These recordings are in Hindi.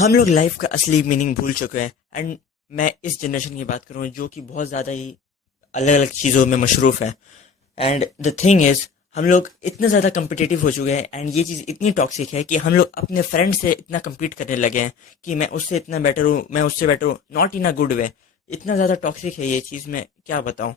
हम लोग लाइफ का असली मीनिंग भूल चुके हैं। एंड मैं इस जनरेशन की बात करूँ जो कि बहुत ज़्यादा ही अलग अलग चीज़ों में मशरूफ़ है। एंड द थिंग इज़, हम लोग इतने ज़्यादा कम्पिटिटिव हो चुके हैं एंड ये चीज़ इतनी टॉक्सिक है कि हम लोग अपने फ्रेंड से इतना कम्पीट करने लगे हैं कि मैं उससे इतना बेटर हूँ, मैं उससे बेटर हूँ, not in a good way. इतना ज़्यादा टॉक्सिक है ये चीज़, मैं क्या बताऊँ।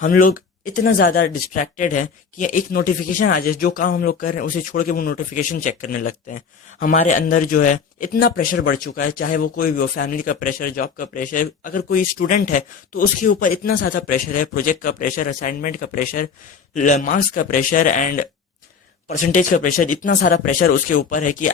हम लोग इतना ज़्यादा डिस्ट्रैक्टेड है कि एक नोटिफिकेशन आ जाए, जो काम हम लोग कर रहे हैं उसे छोड़ के वो नोटिफिकेशन चेक करने लगते हैं। हमारे अंदर जो है इतना प्रेशर बढ़ चुका है, चाहे वो कोई भी हो, फैमिली का प्रेशर, जॉब का प्रेशर, अगर कोई स्टूडेंट है तो उसके ऊपर इतना ज़्यादा प्रेशर है, प्रोजेक्ट का प्रेशर, असाइनमेंट का प्रेशर, मार्क्स का प्रेशर एंड परसेंटेज का प्रेशर। इतना सारा प्रेशर उसके ऊपर है कि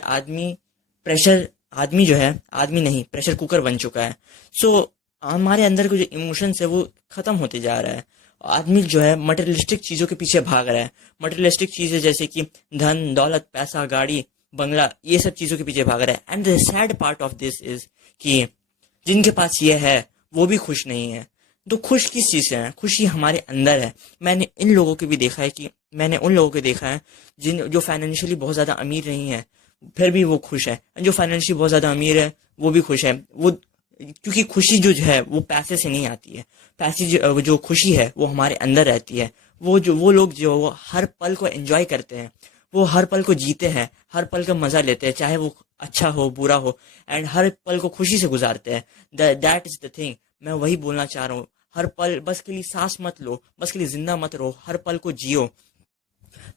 प्रेशर आदमी जो है, आदमी नहीं, प्रेशर कुकर बन चुका है। सो हमारे अंदर के जो इमोशंस है वो खत्म होते जा रहा है। आदमी जो है मटेरियलिस्टिक चीज़ों के पीछे भाग रहा है। मटेरियलिस्टिक चीज़ें जैसे कि धन दौलत, पैसा, गाड़ी, बंगला, ये सब चीज़ों के पीछे भाग रहा है। And the sad part of this is कि जिनके पास ये है वो भी खुश नहीं है। तो खुश किस चीज़ से है? खुशी हमारे अंदर है। मैंने इन लोगों को भी देखा है कि मैंने उन लोगों को देखा है जिन जो फाइनेंशियली बहुत ज़्यादा अमीर नहीं है, फिर भी वो खुश है। जो फाइनेंशियली बहुत ज़्यादा अमीर है वो भी खुश है। वो क्योंकि खुशी जो है वो पैसे से नहीं आती है। पैसे जो खुशी है वो हमारे अंदर रहती है। वो लोग जो वो हर पल को एंजॉय करते हैं, वो हर पल को जीते हैं, हर पल का मजा लेते हैं, चाहे वो अच्छा हो बुरा हो, एंड हर पल को खुशी से गुजारते हैं। दैट इज द थिंग, मैं वही बोलना चाह रहा हूँ। हर पल बस के लिए सांस मत लो, बस के लिए जिंदा मत रहो, हर पल को जियो।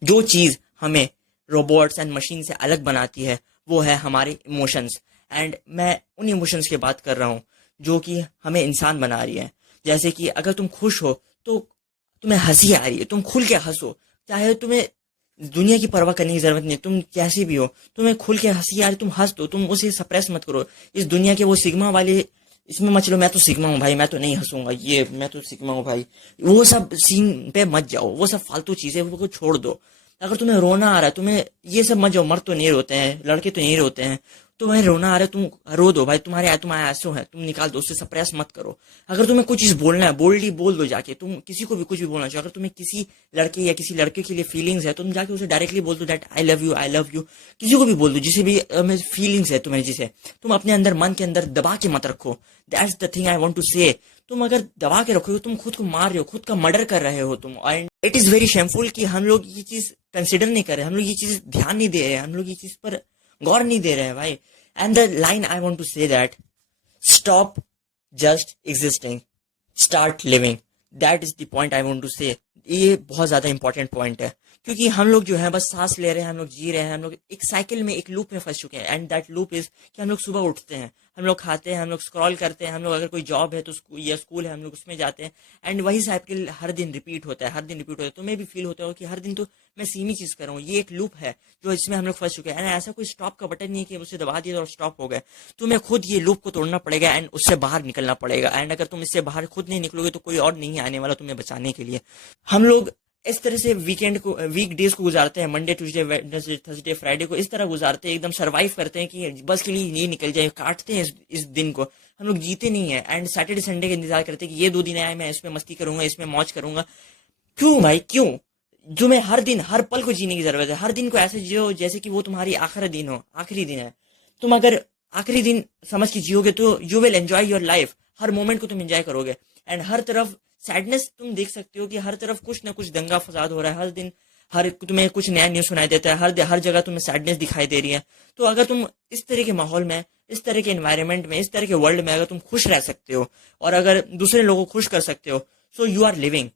जो चीज हमें रोबोट्स एंड मशीन से अलग बनाती है वो है हमारे इमोशंस। एंड मैं उन इमोशंस की बात कर रहा हूँ जो कि हमें इंसान बना रही है। जैसे कि अगर तुम खुश हो तो तुम्हें हंसी आ रही है, तुम खुल के हंसो। चाहे तुम्हें दुनिया की परवाह करने की जरूरत नहीं, तुम कैसी भी हो, तुम्हें खुल के हंसी आ रही, तुम हंस दो, तुम उसे सप्रेस मत करो। इस दुनिया के वो सिग्मा वाले इसमें मत चलो, मैं तो सिग्मा हूँ भाई, मैं तो नहीं हंसूंगा, ये मैं तो सिग्मा हूँ भाई, वो सब सीन पे मत जाओ। वो सब फालतू चीजें वो छोड़ दो। अगर तुम्हें रोना आ रहा है, तुम्हें ये सब मत जाओ। मर्द तो नहीं रोते हैं, लड़के तो नहीं रोते हैं। तुम्हें रोना आ रहा है, तुम रो दो भाई, तुम्हारे आंसू है, तुम निकाल दो, उससे सप्रेस मत करो। अगर तुम्हें कुछ चीज बोलना है, बोल्डली बोल दो जाके। तुम किसी को भी कुछ भी बोलना चाहिए। अगर तुम्हें किसी लड़के या किसी लड़के के लिए फीलिंग्स है, तुम जाके उसे डायरेक्टली बोल दो that I love you, I love you. किसी को भी बोल दो, जिसे भी फीलिंग्स है तुम्हें, जिसे तुम अपने अंदर, मन के अंदर दबा के मत रखो। That's the thing I want to say. तुम अगर दबा के रखोगे, तुम खुद को मार रहे हो, खुद का मर्डर कर रहे हो तुम। And it is very shameful कि हम लोग ये चीज कंसिडर नहीं कर रहे, हम लोग ये चीज ध्यान नहीं दे रहे हैं, हम लोग ये चीज पर गौर नहीं दे रहे हैं भाई। And the line I want to say that stop just existing, start living. That is the point I want to say. ये बहुत ज्यादा इंपॉर्टेंट पॉइंट है, क्योंकि हम लोग जो है बस सांस ले रहे हैं, हम लोग जी रहे हैं, हम लोग एक साइकिल में, एक लूप में फंस चुके हैं। एंड दैट लूप इज कि हम लोग सुबह उठते हैं, हम लोग खाते हैं, हम लोग स्क्रॉल करते हैं, हम लोग अगर कोई जॉब है तो या स्कूल है, हम लोग उसमें जाते हैं। एंड वही साइकिल हर दिन रिपीट होता है, हर दिन रिपीट होता है। तुम्हें भी फील होता हो कि हर दिन तो मैं सेम ही चीज कर रहा हूँ। ये एक लूप है जो इसमें हम लोग फंस चुके हैं। एंड ऐसा कोई स्टॉप का बटन नहीं है कि उसे दबा दिया और स्टॉप हो गए। तुम्हें खुद ये लूप को तोड़ना पड़ेगा एंड उससे बाहर निकलना पड़ेगा। एंड अगर तुम इससे बाहर खुद नहीं निकलोगे तो कोई और नहीं आने वाला तुम्हें बचाने के लिए। हम लोग इस तरह से वीक डेज को गुजारते हैं, Monday Tuesday Wednesday Thursday Friday को इस तरह गुजारते हैं, एकदम सरवाइव करते हैं कि बस के लिए ये निकल जाए, काटते हैं इस दिन को। हम लोग जीते नहीं है। एंड सैटरडे संडे का इंतजार करते हैं कि ये 2 दिन आए, मैं इसमें मस्ती करूंगा, इसमें मौज करूंगा। क्यों भाई, क्यों? जो मैं हर दिन, हर पल को जीने की जरूरत है। हर दिन को ऐसे जियो जैसे कि वो तुम्हारी आखिरी दिन हो, आखिरी दिन है। तुम अगर आखिरी दिन समझ के जियोगे तो you will enjoy your life. Her moment को तुम एंजॉय करोगे। एंड हर तरफ सैडनेस तुम देख सकते हो कि हर तरफ कुछ ना कुछ दंगा फसाद हो रहा है। हर दिन हर तुम्हें कुछ नया न्यूज सुनाई देता है, हर जगह तुम्हें सैडनेस दिखाई दे रही है। तो अगर तुम इस तरह के माहौल में, इस तरह के एनवायरनमेंट में, इस तरह के वर्ल्ड में अगर तुम खुश रह सकते हो और अगर दूसरे लोगों को खुश कर सकते हो, सो यू आर लिविंग,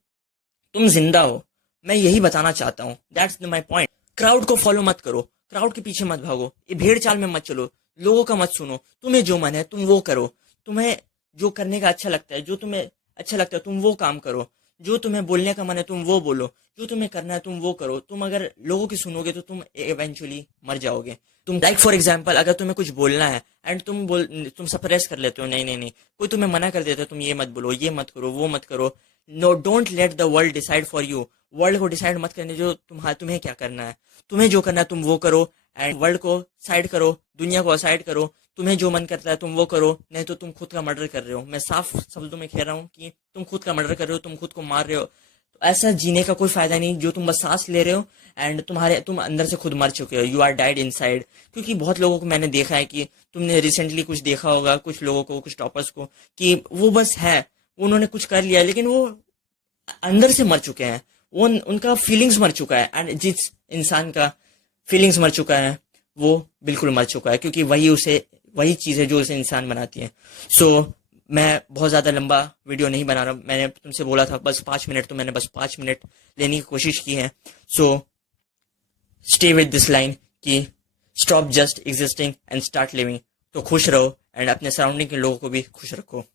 तुम जिंदा हो। मैं यही बताना चाहता हूँ, दैट्स माई पॉइंट। क्राउड को फॉलो मत करो, क्राउड के पीछे मत भागो, ये भेड़ चाल में मत चलो, लोगों का मत सुनो। तुम्हें जो मन है तुम वो करो। तुम्हें जो करने का अच्छा लगता है, जो तुम्हें अच्छा लगता है तुम वो काम करो। जो तुम्हें बोलने का मन है तुम वो बोलो। जो तुम्हें करना है तुम वो करो। तुम अगर लोगों की सुनोगे तो तुम इवेंचुअली मर जाओगे। तुम लाइक फॉर एग्जाम्पल, अगर तुम्हें कुछ बोलना है एंड तुम सप्रेस कर लेते हो, नहीं नहीं नहीं, कोई तुम्हें मना कर देता है, तुम ये मत बोलो, ये मत करो, वो मत करो। No, don't let the world decide for you. World को डिसाइड मत करने जो तुम्हें क्या करना है। तुम्हें जो करना है तुम वो करो। एंड वर्ल्ड को साइड करो, दुनिया को साइड करो। तुम्हें जो मन करता है तुम वो करो, नहीं तो तुम खुद का मर्डर कर रहे हो। मैं साफ शब्दों में कह रहा हूँ कि तुम खुद का मर्डर कर रहे हो, तुम खुद को मार रहे हो। ऐसा जीने का कोई फायदा नहीं जो तुम बस सांस ले रहे हो एंड तुम अंदर से खुद मर चुके हो, यू आर डाइड इनसाइड। क्योंकि बहुत लोगों को मैंने देखा है कि तुमने रिसेंटली कुछ देखा होगा, कुछ लोगों को, कुछ टॉपर्स को, कि वो बस है, उन्होंने कुछ कर लिया लेकिन वो अंदर से मर चुके हैं, वो उनका फीलिंग्स मर चुका है। एंड जिस इंसान का फीलिंग्स मर चुका है वो बिल्कुल मर चुका है, क्योंकि वही चीज़ है जो उसे इंसान बनाती है। सो मैं बहुत ज़्यादा लंबा वीडियो नहीं बना रहा, मैंने तुमसे बोला था बस 5 मिनट, तो मैंने बस 5 मिनट लेने की कोशिश की है। So stay with this line कि stop just existing and start living. तो खुश रहो एंड अपने सराउंडिंग के लोगों को भी खुश रखो।